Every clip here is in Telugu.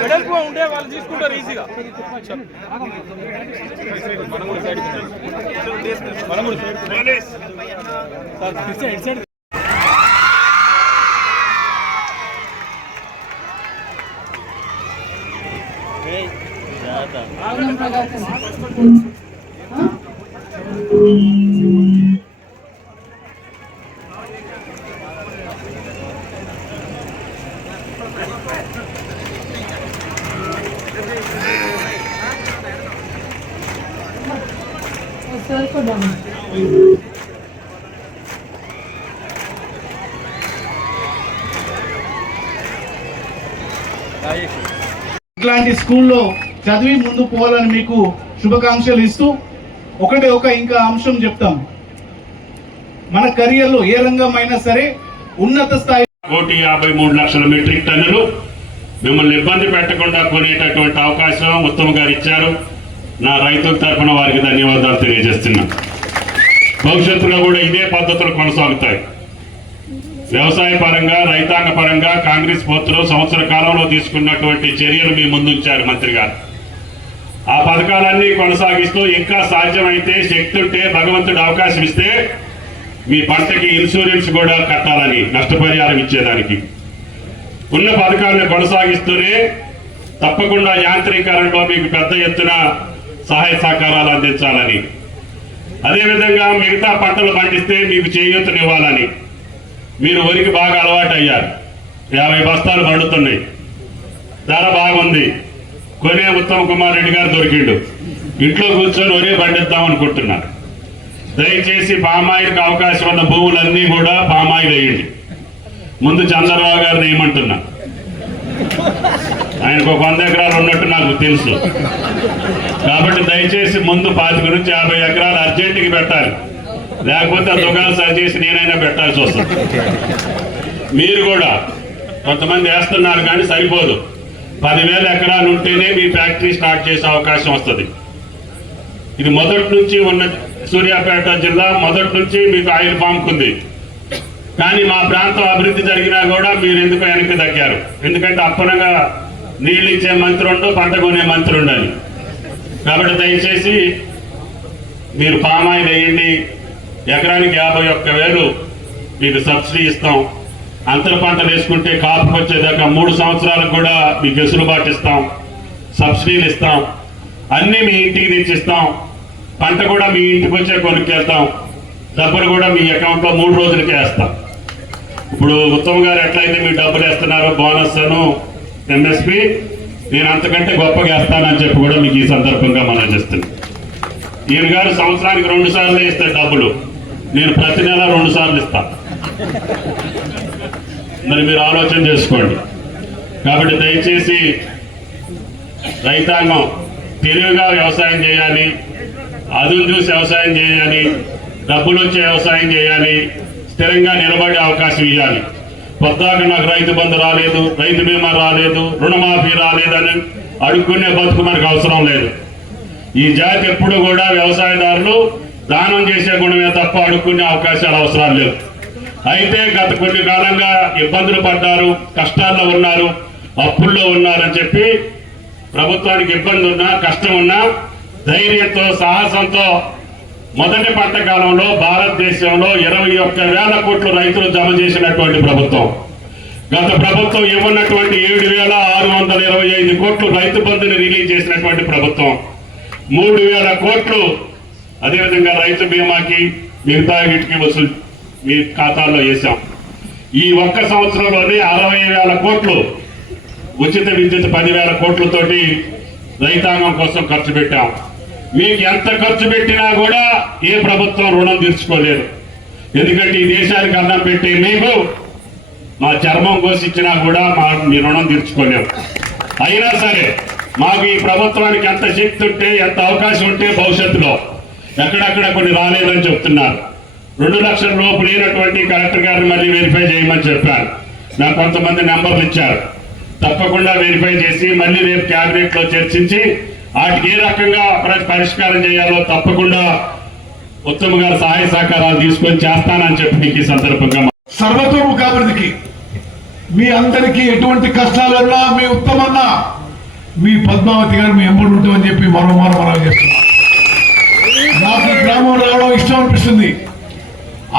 వెడల్పు ఉంటే వాళ్ళు తీసుకుంటారు ఈజీగా. ఇట్లాంటి స్కూల్లో చదివి ముందు పోవాలని మీకు శుభాకాంక్షలు ఇస్తూ ఒక ఇంకా అంశం చెప్తాం. మన కెరియర్లో ఏ రంగం అయినా సరే ఉన్నత స్థాయి 1,53,00,000 మెట్రిక్ టన్నులు మిమ్మల్ని ఇబ్బంది పెట్టకుండా కొనేటటువంటి అవకాశం ఉత్తమ్ గారు ఇచ్చారు. నా రైతుల తరఫున వారికి ధన్యవాదాలు తెలియజేస్తున్నా. భవిష్యత్తులో కూడా ఇదే పద్ధతులు కొనసాగుతాయి. వ్యవసాయ పరంగా రైతాంగ పరంగా కాంగ్రెస్ ప్రభుత్వం సంవత్సర కాలంలో తీసుకున్నటువంటి చర్యలు మీ ముందుంచారు మంత్రి గారు. ఆ పథకాలన్నీ కొనసాగిస్తూ ఇంకా సాధ్యమైతే శక్తి ఉంటే భగవంతుడు అవకాశం ఇస్తే మీ పంటకి ఇన్సూరెన్స్ కూడా కట్టాలని, నష్టపరిహారం ఇచ్చేదానికి ఉన్న పథకాలను కొనసాగిస్తూనే తప్పకుండా యాంత్రీకరణలో మీకు పెద్ద ఎత్తున సహాయ సహకారాలు అందించాలని, అదేవిధంగా మిగతా పంటలు పండిస్తే మీకు చేయూతనివ్వాలని. మీరు వరికి బాగా అలవాటు అయ్యారు. 50 బస్తాలు పండుతున్నాయి, ధర బాగుంది. కొనే ఉత్తమ్ కుమార్ రెడ్డి గారు దొరికిండు. ఇంట్లో కూర్చొని వరే పండిద్దాం అనుకుంటున్నారు. దయచేసి పామాయిల్కి అవకాశం ఉన్న భూములన్నీ కూడా పామాయిల్ వేయండి. ముందు చంద్రబాబు గారిని ఏమంటున్నా, ఆయనకు 100 ఎకరాలు ఉన్నట్టు నాకు తెలుసు. కాబట్టి దయచేసి ముందు 25 నుంచి 50 ఎకరాలు అర్జెంటుకి పెట్టాలి. లేకపోతే ఆ దుకాణం సరిచేసి నేనైనా పెట్టాల్సి వస్తుంది. మీరు కూడా కొంతమంది వేస్తున్నారు కానీ సరిపోదు. 10,000 ఎకరాలు ఉంటేనే మీ ఫ్యాక్టరీ స్టార్ట్ చేసే అవకాశం వస్తుంది. ఇది మొదటి నుంచి ఉన్న సూర్యాపేట జిల్లా మొదటి నుంచి మీకు ఆయిల్ పాంప్ ఉంది. కానీ మా ప్రాంతం అభివృద్ధి జరిగినా కూడా మీరు ఎందుకు వెనక్కి తగ్గారు? ఎందుకంటే అప్పనంగా నీళ్ళు ఇచ్చే మంత్రి ఉండు, పంట కొనే మంత్రి ఉండాలి. కాబట్టి దయచేసి మీరు పామాయిల్ వేయండి. ఎకరానికి 51,000 మీకు సబ్సిడీ ఇస్తాం. అంతర పంటలు వేసుకుంటే కాపుకి వచ్చేదాకా 3 సంవత్సరాలకు కూడా మీకు వెసులుబాటు ఇస్తాం, సబ్సిడీలు ఇస్తాం, అన్నీ మీ ఇంటికి తెచ్చిస్తాం. పంట కూడా మీ ఇంటికి వచ్చే కొనుక్కేస్తాం. డబ్బులు కూడా మీ అకౌంట్లో 3 రోజులకే వేస్తాం. ఇప్పుడు ఉత్తమ్ గారు ఎట్లయితే మీ డబ్బులు వేస్తున్నారో బోనస్ అను ఎంఎస్పి, నేను అంతకంటే గొప్పగా వేస్తానని చెప్పి కూడా మీకు ఈ సందర్భంగా మనం చేస్తున్నాను. ఈయన గారు సంవత్సరానికి 2 సార్లు ఇస్తారు డబ్బులు, నేను ప్రతి నెల 2 సార్లు ఇస్తాను. మరి మీరు ఆలోచన చేసుకోండి. కాబట్టి దయచేసి రైతాంగం తెలివిగా వ్యవసాయం చేయాలి, అదును చూసి వ్యవసాయం చేయాలి, డబ్బులు వచ్చే వ్యవసాయం చేయాలి, స్థిరంగా నిలబడే అవకాశం ఇవ్వాలి. పొద్దాక నాకు రైతు బంధు రాలేదు, రైతు బీమా రాలేదు, రుణమాఫీ రాలేదని అడుక్కునే బతుకు మనకు అవసరం లేదు. ఈ జాతి ఎప్పుడు కూడా వ్యవసాయదారులు దానం చేసే గుణమే తప్ప అడుక్కునే అవకాశాలు అవసరాలు లేవు. అయితే గత కొన్ని కాలంగా ఇబ్బందులు పడ్డారు, కష్టాల్లో ఉన్నారు, అప్పుల్లో ఉన్నారని చెప్పి ప్రభుత్వానికి ఇబ్బంది ఉన్నా కష్టం ఉన్నా ధైర్యంతో సాహసంతో మొదటి పంట కాలంలో భారతదేశంలో 21,000 కోట్లు రైతులు జమ చేసినటువంటి ప్రభుత్వం. గత ప్రభుత్వం ఇవ్వనటువంటి 7,625 కోట్లు రైతు బంధుని రిలీజ్ చేసినటువంటి ప్రభుత్వం. 3,000 కోట్లు అదేవిధంగా రైతు బీమాకి మిగతా వీటికి వసూలు మీ ఖాతాల్లో వేసాం. ఈ ఒక్క సంవత్సరంలోనే 60,000 కోట్లు ఉచిత విద్యుత్ 10,000 కోట్లతోటి రైతాంగం కోసం ఖర్చు పెట్టాం. మీకు ఎంత ఖర్చు పెట్టినా కూడా ఏ ప్రభుత్వం రుణం తీర్చుకోలేదు. ఎందుకంటే ఈ దేశానికి అన్నం పెట్టి మీకు మా చర్మం కోసి ఇచ్చినా కూడా మీ రుణం తీర్చుకోలేము. అయినా సరే మాకు ఈ ప్రభుత్వానికి ఎంత శక్తి ఉంటే, ఎంత అవకాశం ఉంటే భవిష్యత్తులో ఎక్కడెక్కడ కొన్ని రాలేదని చెప్తున్నారు. 2 లక్షల లోపు లేనటువంటి కలెక్టర్ గారిని మళ్ళీ వెరిఫై చేయమని చెప్పారు. నాకు కొంతమంది నెంబర్లు ఇచ్చారు. తప్పకుండా వెరిఫై చేసి మళ్ళీ రేపు క్యాబినెట్ లో చర్చించి వాటికి ఏ రకంగా పరిష్కారం చేయాలో తప్పకుండా ఉత్తమ్ గారి సహాయ సహకారాలు తీసుకొని చేస్తానని చెప్పి మీకు ఈ సందర్భంగా సర్వతోముఖాభివృద్ధికి మీ అందరికీ ఎటువంటి కష్టాలున్నా మీ ఉత్తమన్నా మీ పద్మావతి గారు మీ ఎంబడి ఉంటామని చెప్పి మనం చేస్తున్నాం. నాకు గ్రామం రావడం ఇష్టం అనిపిస్తుంది.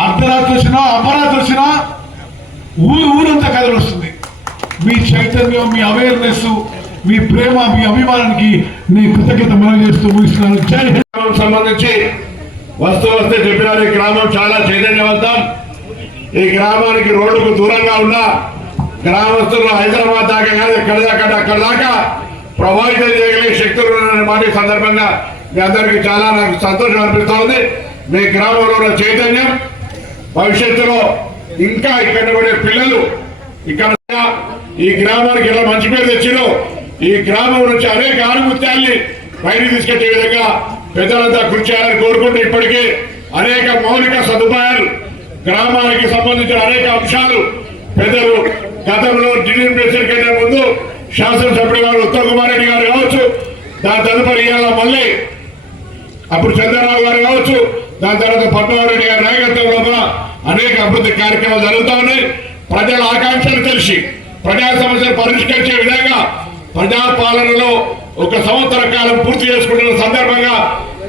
అర్ధరాత్రి వచ్చినా అపరాత్రి వచ్చినా ఊరంతా కథలు వస్తుంది. మీ చైతన్యం, మీ అవేర్నెస్, మీ ప్రేమ, మీ అభిమానానికి నేను కృతజ్ఞత మనం చేస్తూ ముగిస్తున్నాను. జై హింద్. సంబంధించి వస్తే చెప్పినారు, ఈ గ్రామం చాలా చైతన్యవంతం. ఈ గ్రామానికి రోడ్డుకు దూరంగా ఉన్న గ్రామస్తులు హైదరాబాద్ దాకా కాదు, అక్కడ దాకా ప్రభావితం చేయగలిగే శక్తులు ఉన్నారనే మాట ఈ సందర్భంగా మీ అందరికీ చాలా నాకు సంతోషం అనిపిస్తా ఉంది. మీ గ్రామంలో ఉన్న చైతన్యం భవిష్యత్తులో ఇంకా ఇక్కడ పడే పిల్లలు ఇక్కడ ఈ గ్రామానికి ఎలా మంచి పేరు తెచ్చినో ఈ గ్రామం నుంచి అనేక ఆనుమత్యాల్ని బయట తీసుకెళ్లే విధంగా పెద్దలంతా కృషి చేయాలని కోరుకుంటూ ఇప్పటికే అనేక మౌలిక సదుపాయాలు గ్రామానికి సంబంధించిన అనేక అంశాలు పెద్దలు గతంలో ఢిల్లీ ప్రెసిడెంట్ కంటే ముందు శాసనసభ్యుడు గారు ఉత్తమ్ కుమార్ రెడ్డి గారు కావచ్చు, దాని తదుపరి ఇవాళ మళ్ళీ అప్పుడు చంద్రరావు గారు కావచ్చు, దాని తర్వాత పద్మావతి గారి నాయకత్వంలో అనేక అభివృద్ధి కార్యక్రమాలు జరుగుతూ ఉన్నాయి. ప్రజల ఆకాంక్షలు తెలిసి ప్రజా సమస్యలు పరిష్కరించే విధంగా ప్రజాపాలనలో 1 సంవత్సర కాలం పూర్తి చేసుకుంటున్న సందర్భంగా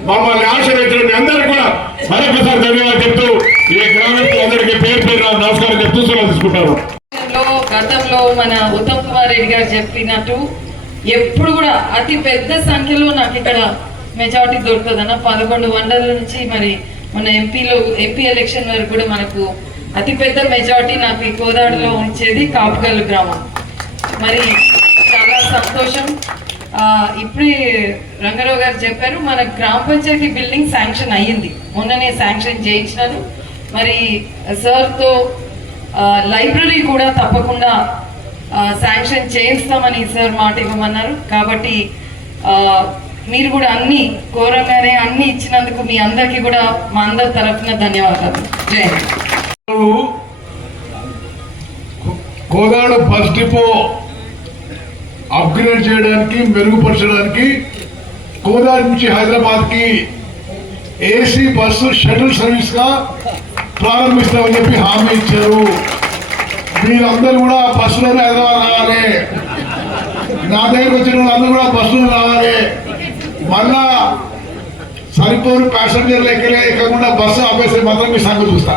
మమ్మల్ని ఆశీర్వదించిన మీ అందరూ కూడా మరొకసారి ధన్యవాదాలు చెప్తూ ఈ గ్రామస్తులందరికీ పేరు నమస్కారం చెప్తూ సెలవు తీసుకుంటారు. గతంలో మన ఉత్తమ్ కుమార్ రెడ్డి గారు చెప్పినట్టు ఎప్పుడు కూడా అతి పెద్ద సంఖ్యలో నాకు ఇక్కడ మెజారిటీ దొరుకుతుందన్న 11 మండల నుంచి మరి మన ఎంపీ ఎలక్షన్ వరకు కూడా మనకు అతిపెద్ద మెజారిటీ నాకు ఈ కోదాడలో ఉంచేది కాపుగల్లు గ్రామం. మరి చాలా సంతోషం. ఇప్పుడే రంగారావు గారు చెప్పారు, మన గ్రామ పంచాయతీ బిల్డింగ్ శాంక్షన్ అయ్యింది, మొన్ననే శాంక్షన్ చేయించినారు. మరి సార్తో లైబ్రరీ కూడా తప్పకుండా శాంక్షన్ చేయిస్తామని సార్ మాట ఇవ్వమన్నారు. కాబట్టి మీరు కూడా అన్ని కోరంగానే అన్ని ఇచ్చినందుకు మీ అందరికీ కూడా మా అందరి తరఫున ధన్యవాదాలు. జై Hind. Kodad bus depot upgrade చేయడానికి, మెరుగుపరచడానికి కోదాడ నుంచి హైదరాబాద్ కి ఏసీ బస్సు షటిల్ సర్వీస్ గా ప్రారంభిస్తామని చెప్పి హామీ ఇచ్చారు. మీరందరూ కూడా బస్సులోనే హైదరాబాద్ రావాలి. నా దగ్గరకు వచ్చిన వాళ్ళందరూ కూడా బస్సులో రావాలి. మళ్ళా సరిపోరు ప్యాసింజర్లు ఎక్కకుండా బస్సు ఆపేస్తే మాత్రం మీ సంగతి చూస్తా.